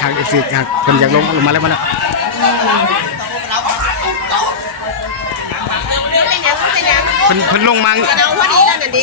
ทางเอฟซีทางคนอยากลงลงมาแล้วมาแล้วเป็นยังเป็นยังเพิ่นเพิ่นลงมาเราพอดีนั่นน่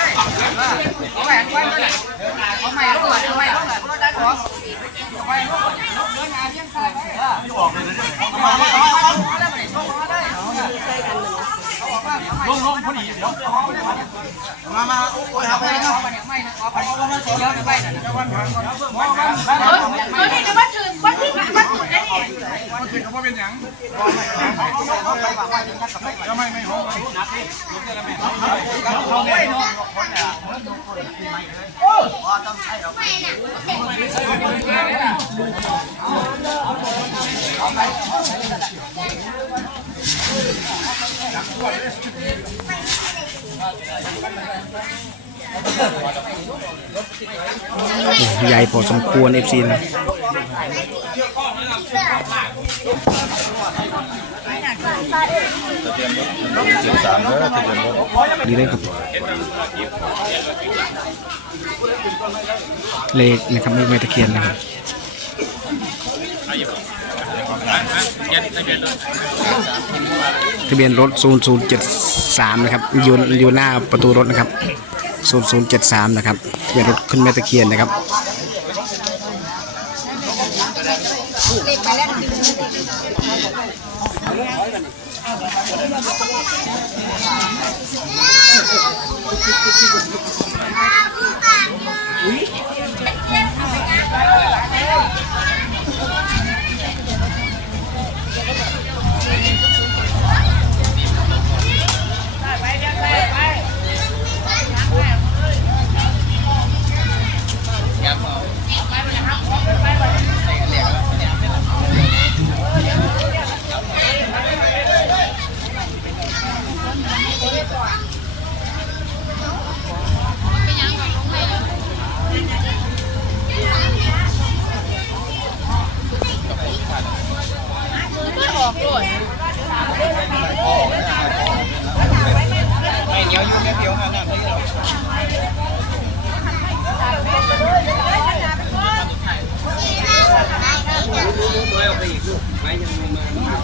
มามาโอ้ยๆเลยครับได้อยู่ได้อยู่เพิ่นอยากลงนะครับเอฟซีนะครับ ใหญ่พอสมควรเอฟซีนะดีเลยครับเลขนะครับเลขไม้ตะเคียนนะครับ ทะเบียนรถ 0073 นะครับอยู่อยู่หน้าประตูรถนะครับ 0073 นะครับทะเบียนรถขึ้นแม่ตะเคียนนะครับ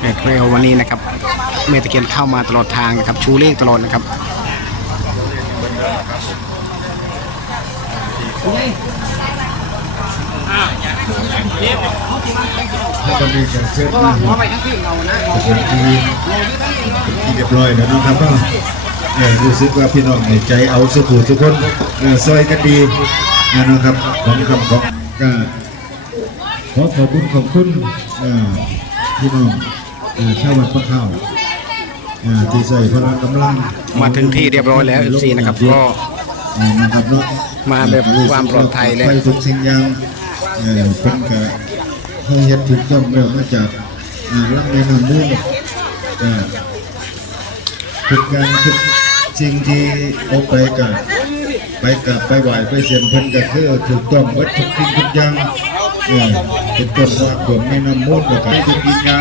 แม่เร็ววันนี้นะครับแม่ตะเคียนเข้ามาตลอดทางนะครับ ชูเลขตลอดนะครับตอนนี้ก็เสร็จแล้วที่ที่เรียบร้อยแล้วนะครับก็เออรู้สึกว่าพี่น้องใจเอาสุขุทุกคนเออซอยกันดีนะครับของคำของก็ขอขอบคุณขอบคุณเอ่อ พี่น้องเอ่อชาววัดพระเข้าเอ่อที่ใส่พลังกำลัง มาถึงที่เรียบร้อยแล้ว FC นะครับก็เอ่อนะครับเนาะมาแบบความปลอดภัยเลยไปทุกสิ่งอย่างเอ่อเป็นกะให้เฮ็ดถูกต้องเริ่มมาจากอ่าลังในน้ำมูกเอ่อทุกการทุกสิ่งที่ออกไปกับไปกับไปไหวไปเสียนเพิ่นก็คือถูกต้องวัดทุกสิ่งทุกอย่าง เออเป็นต้นว่าขวมในน้ำมูกแล้วก็ทุกสิ่งอย่าง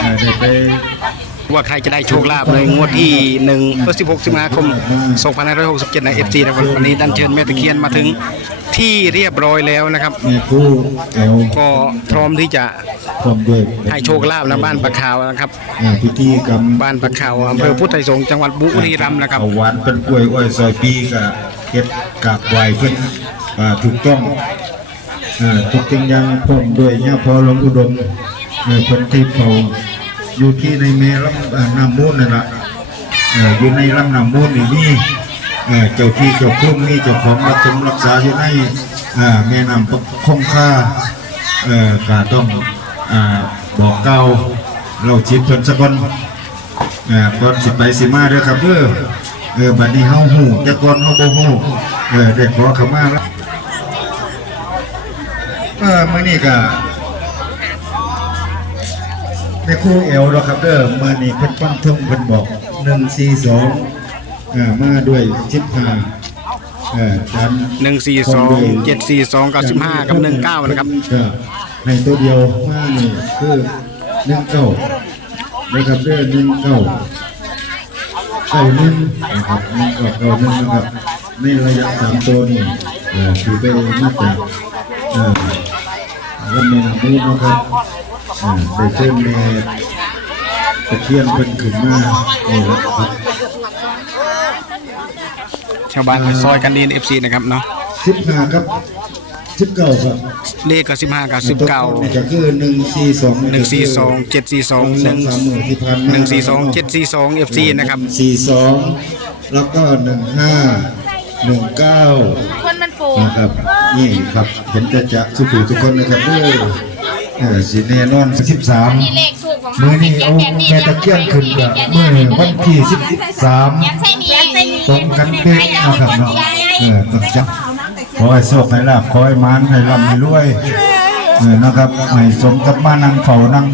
เอ่อได้ไปว่าใครจะได้โชคลาภในงวดที่1นึ่งสิบหกสิงหาคม2567ใน FC นะครับวันนี้ดันเชิญแม่ตะเคียนมาถึงที่เรียบร้อยแล้วนะครับแม่คู่แอลก็พร้อมที่จะพร้อมด้วยให้โชคลาภนะบ้านปะขาวนะครับอ่าพิธีกรรมบ้านปะขาวอำเภอพุทธไทยสงฆ์จังหวัดบุรีรัมย์นะครับเอาหวานเป็นกล้วยอ้อยซอยปีกะเก็บกราบไหวเพิ่นอ่าถูกต้องอ่า ทุกสิ่งอย่างพร้อมด้วยย่าพอหลวงอุดมเอ่อเพิ่นที่เฝ้าอยู่ที่ในแม่ลำน้ำมูลนั่นล่ะอยู่ในลำน้ำมูลนี่มีเอ่เจ้าที่เจ้าคุ้มมีเจ้าของรักษารักษาอยู่ในอ่าแม่น้ำคงคาเอ่อก็ต้องอ่าบอกเก่าเราจิตเพิ่นสักคนอ่าก่อนสิไปสิมาเด้อครับเด้อเออบัดนี้เฮาฮู้แต่ก่อนเฮาบ่ฮู้เออได้ขอข้ามาแล้ว เออมื้อนี้ก็ในครูเอวเนาะครับเด้อมื้อนี้เพิ่นฟังทงเพิ่นบอก142เออมาด้วย15เออจันหนึ่งสี่สองเจ็ดสี่สองเก้าสิบห้ากับหนึ่งเก้านะครับก็ในตัวเดียวมานี่คือหนึ่งเก้านะครับเด้อหนึ่งเก้าเก้าหนึ่งนะครับหนึ่งกับเก้าหนึ่งนะครับในระยะสามตัวนี่เอ่อถือไปมาจาก เอ่อวันแม่น้ำมูลนะครับเอ่อได้เชิญแม่ตะเคียนเป็นขึ้นมานี่แหละครับชาวบ้านซอยกันดีนเอฟซีนะครับเนาะสิบห้าครับสิบเก้าครับเลขก็สิบห้ากับสิบเก้านี่ก็คือหนึ่งสี่สองหนึ่งสี่สองเจ็ดสี่สองหนึ่งสามหมื่นที่พันหนึ่งสี่สองเจ็ดสี่สองเอฟซีนะครับสี่สองแล้วก็หนึ่งห้าหนึ่งเก้าค นมันปูนะครับ นี่ครับ เห็นจะจะสุขุทุกคนนะครับเออเออสิแน่นอนสิบสามเลขถูกของมือนี่เอาแม่ตะเกียนขึ้นกับมือวันที่สิบสามใช่นี้ใช่นี้ตรงกันเป๊ะนะครับเนาะเออต้องจับขอให้โชคให้ลาภขอให้มานให้ร่ำให้รวยเออนะครับให้สมกับมานั่งเฝ้านั่ง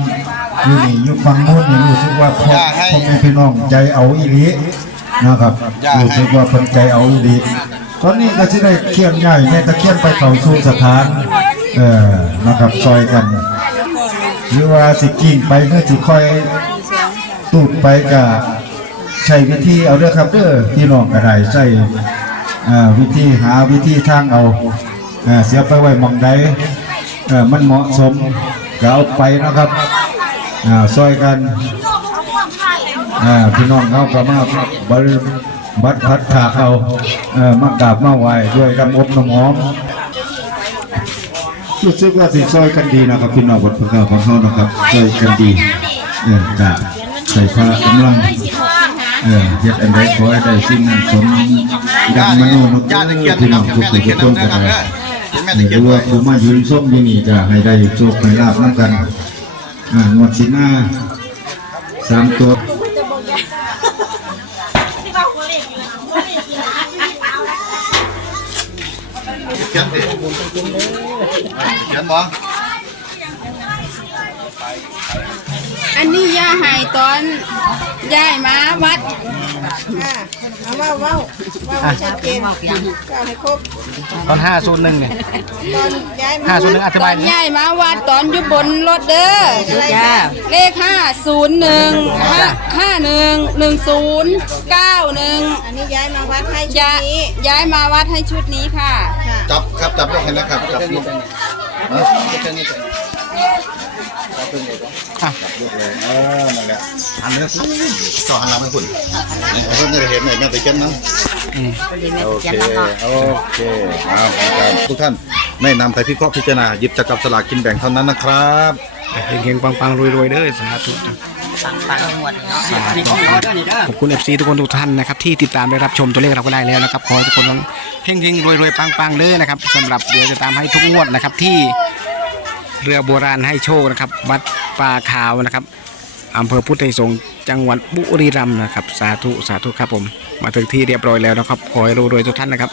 อยู่นี่อยู่ฟังโน้นนี่รู้สึกว่าพ่อพ่อแม่พี่น้องใจเอาอีหลีนะครับรู้สึกว่าเพิ่นใจเอาอีหลี ตอนนี้ก็สิได้เคียนใหญ่แม่ตะเคียนไปเข้าสู่สถาน เออนะครับซอยกัน หรือว่าสิกิ่งไปเพื่อสิคอยตูดไปกับใช้วิธีเอาเด้อครับเด้อพี่น้องก็ได้ใช้อ่าวิธีหาวิธีทางเอาอ่าเสียไปไว้หมองใดเออมันเหมาะสมก็เอาไปนะครับอ่าซอยกันอ่าพี่น้องเขาก็มาบริ บัดพัดถากเอาเออมากราบมาไหว้ด้วยน้ำอบน้ำหอมรู้สึกว่าสิซอยกันดีนะครับพี่น้องบนพระเก้าของเขานะครับซอยกันดีเออกะใส่พระกำลังเออเฮ็ดอันใดขอให้ได้สิ่งนั้นสมดังมโนนุเออพี่น้องทุกคนทุกคนกันเลยหรือว่าผู้มายืนส้มอยู่นี่จะให้ได้โชคให้ลาบน้ำกันอ่างวดสิหน้าสามตัว ยนดิเขียนบ่อันนี้ย่าหายตอนย้ายมาวัดค่ะเอาว่าว่าว่าชัดเจนก็ให้ครบตอนห้าศูนย์หนึ่งเนี่ยตอนย้ายมาห้าศูนย์หนึ่งอธิตบาอยนหน่อยย้ายมาวัดตอนอยู่บนรถเด้อจ้า เลขห้า ศูนย์หนึ่งห้าห้าหนึ่งหนึ่งศูนย์เก้าหนึ่งอันนี้ย้ายมาวัดให้ชุดย้ายนี้ย้ายมาวัดให้ชุดนี้ค่ะ ค่ะจับครับจับยกให้นะครับจับยกเออแค่นี้ก่อนอะยกเลยเออนั่นแหละหันเนื้อต่อหันหลังให้คุณเนี่ยเพิ่นจะเห็นเนี่ยแม่ตะเคียนนะโอเค โอเคเอาการทุกท่านไม่นำไปพิเคราะห์พิจารณาหยิบจับกับสลากกินแบ่งเท่านั้นนะครับ เฮงๆปังๆรวยๆเด้อสาธุขอบคุณเอฟซีทุกคนทุกท่านนะครับที่ติดตามได้รับชมตัวเลขเราก็ได้แล้วนะครับขอให้ทุกคนเฮงๆรวยๆปังๆเลยนะครับสำหรับเดี๋ยวจะตามให้ทุกงวดนะครับที่เรือโบราณให้โชคนะครับ วัดป่าขาวนะครับอำเภอพุทธไทยสงฆ์จังหวัดบุรีรัมย์นะครับ สาธุ สาธุครับผม มาถึงที่เรียบร้อยแล้วนะครับ ขอให้รวยๆทุกท่านนะครับ